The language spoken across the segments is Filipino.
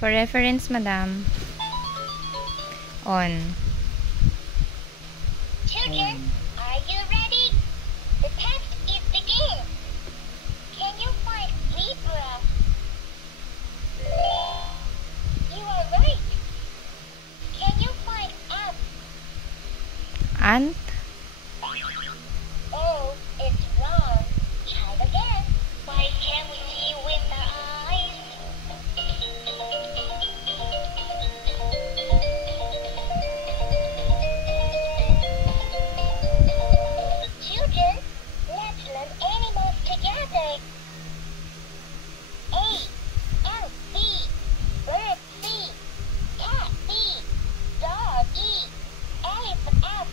For reference, madam. On. Children, are you ready? The test is begin. Can you find zebra? You are right. Can you find ant? Ant? Oh, it's wrong. Try again. Why can't we see with our eyes? Children, let's learn animals together. A, ant B, bird C, cat B, dog E, elephant F,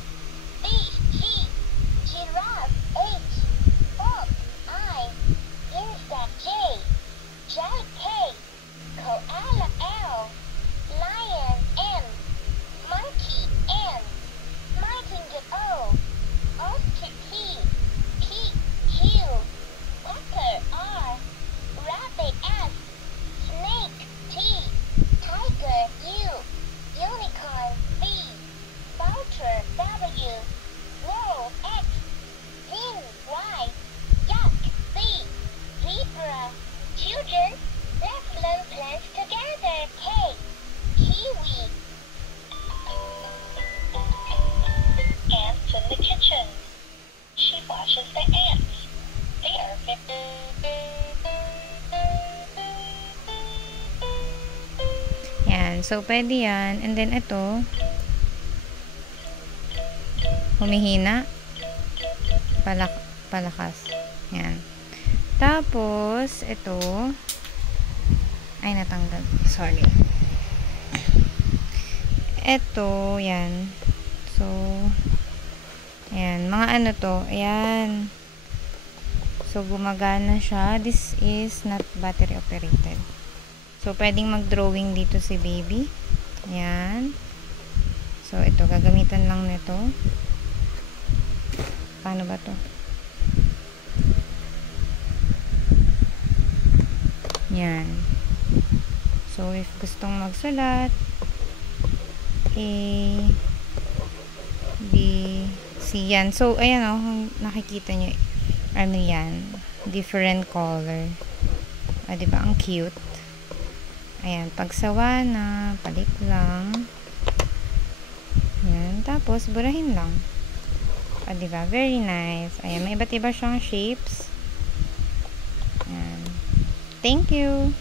fish G, giraffe H, fox I, insect J, giant K, koala L, lion M, monkey N, nightingale O, ostrich T, pig Q, pecker R, rabbit S, snake T, tiger U, unicorn V, vulture W, wolf X, fin Y, yak Z, zebra. Children, let's learn plants together. K, kiwi. Ants in the kitchen. She washes the ants. They are Yan. So, pwede yan. And then, ito. Humihina. Palakas. Yan. Tapos, ito. Ay, natanggal. Sorry. Ito, yan. So, ayan. Mga ano to. Ayan. So, gumagana siya. This is not battery operated. So, pwedeng mag-drawing dito si baby. Ayan. So, ito. Gagamitan lang nito. Paano ba to? Yan. So, if gustong magsulat, A, B, C, yan. So, ayan o, nakikita nyo, ano yan, different color. Diba? Ang cute. Ayan, pagsawa na, balik lang. Ayan, tapos, burahin lang. Diba? Very nice. Ayan, may iba't iba siyang shapes. Ayan. Thank you.